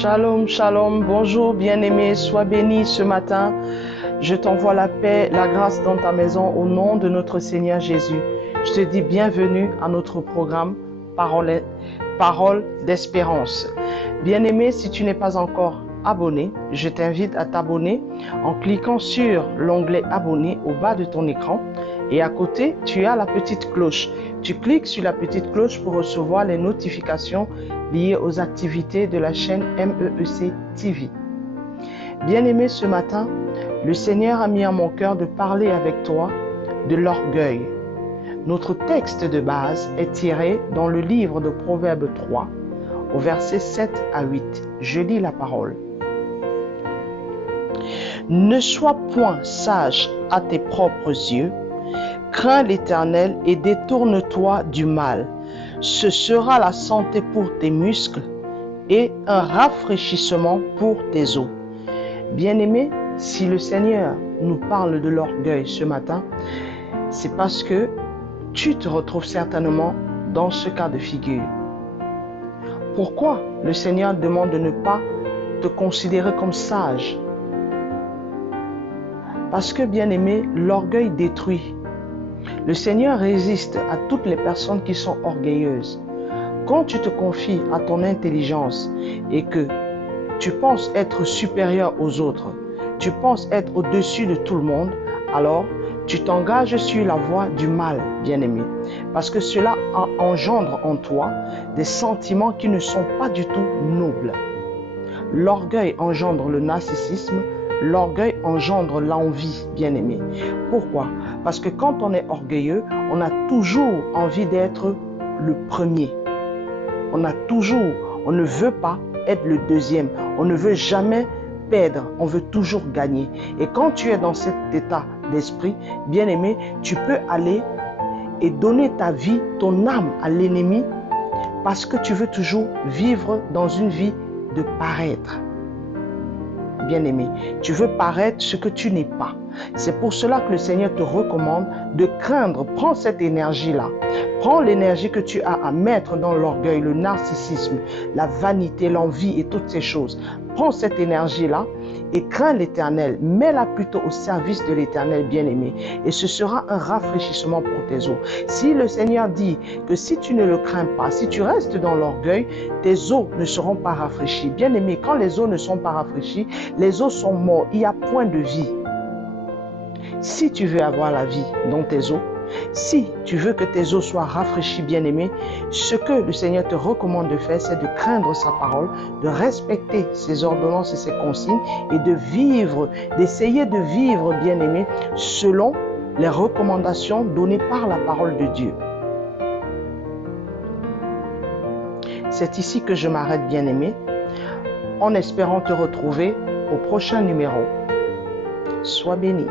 Shalom, shalom, bonjour bien-aimé, sois béni ce matin. Je t'envoie la paix, la grâce dans ta maison au nom de notre Seigneur Jésus. Je te dis bienvenue à notre programme Parole d'Espérance. Bien-aimé, si tu n'es pas encore abonné, je t'invite à t'abonner en cliquant sur l'onglet Abonner au bas de ton écran. Et à côté, tu as la petite cloche. Tu cliques sur la petite cloche pour recevoir les notifications liées aux activités de la chaîne MEEC TV. Bien-aimé, ce matin, le Seigneur a mis à mon cœur de parler avec toi de l'orgueil. Notre texte de base est tiré dans le livre de Proverbes 3, au verset 7 à 8. Je lis la parole. Ne sois point sage à tes propres yeux, crains l'Éternel et détourne-toi du mal. Ce sera la santé pour tes muscles et un rafraîchissement pour tes os. Bien-aimé, si le Seigneur nous parle de l'orgueil ce matin, c'est parce que tu te retrouves certainement dans ce cas de figure. Pourquoi le Seigneur demande de ne pas te considérer comme sage? Parce que, bien-aimé, l'orgueil détruit. Le Seigneur résiste à toutes les personnes qui sont orgueilleuses. Quand tu te confies à ton intelligence et que tu penses être supérieur aux autres, tu penses être au-dessus de tout le monde, alors tu t'engages sur la voie du mal, bien-aimé. Parce que cela engendre en toi des sentiments qui ne sont pas du tout nobles. L'orgueil engendre le narcissisme, l'orgueil engendre l'envie, bien-aimé. Pourquoi? Parce que quand on est orgueilleux, on a toujours envie d'être le premier. On ne veut pas être le deuxième. On ne veut jamais perdre, on veut toujours gagner. Et quand tu es dans cet état d'esprit, bien-aimé, tu peux aller et donner ta vie, ton âme à l'ennemi parce que tu veux toujours vivre dans une vie de paraître. Bien-aimé, tu veux paraître ce que tu n'es pas. C'est pour cela que le Seigneur te recommande de craindre. Prends cette énergie-là. Prends l'énergie que tu as à mettre dans l'orgueil, le narcissisme, la vanité, l'envie et toutes ces choses. Prends cette énergie-là et crains l'Éternel. Mets-la plutôt au service de l'Éternel, bien-aimé. Et ce sera un rafraîchissement pour tes os. Si le Seigneur dit que si tu ne le crains pas, si tu restes dans l'orgueil, tes os ne seront pas rafraîchis. Bien-aimé, quand les os ne sont pas rafraîchis, les os sont morts. Il n'y a point de vie. Si tu veux avoir la vie dans tes os, si tu veux que tes os soient rafraîchis, bien-aimé, ce que le Seigneur te recommande de faire, c'est de craindre sa parole, de respecter ses ordonnances et ses consignes et de vivre, d'essayer de vivre, bien-aimé, selon les recommandations données par la parole de Dieu. C'est ici que je m'arrête, bien-aimé, en espérant te retrouver au prochain numéro. Sois béni.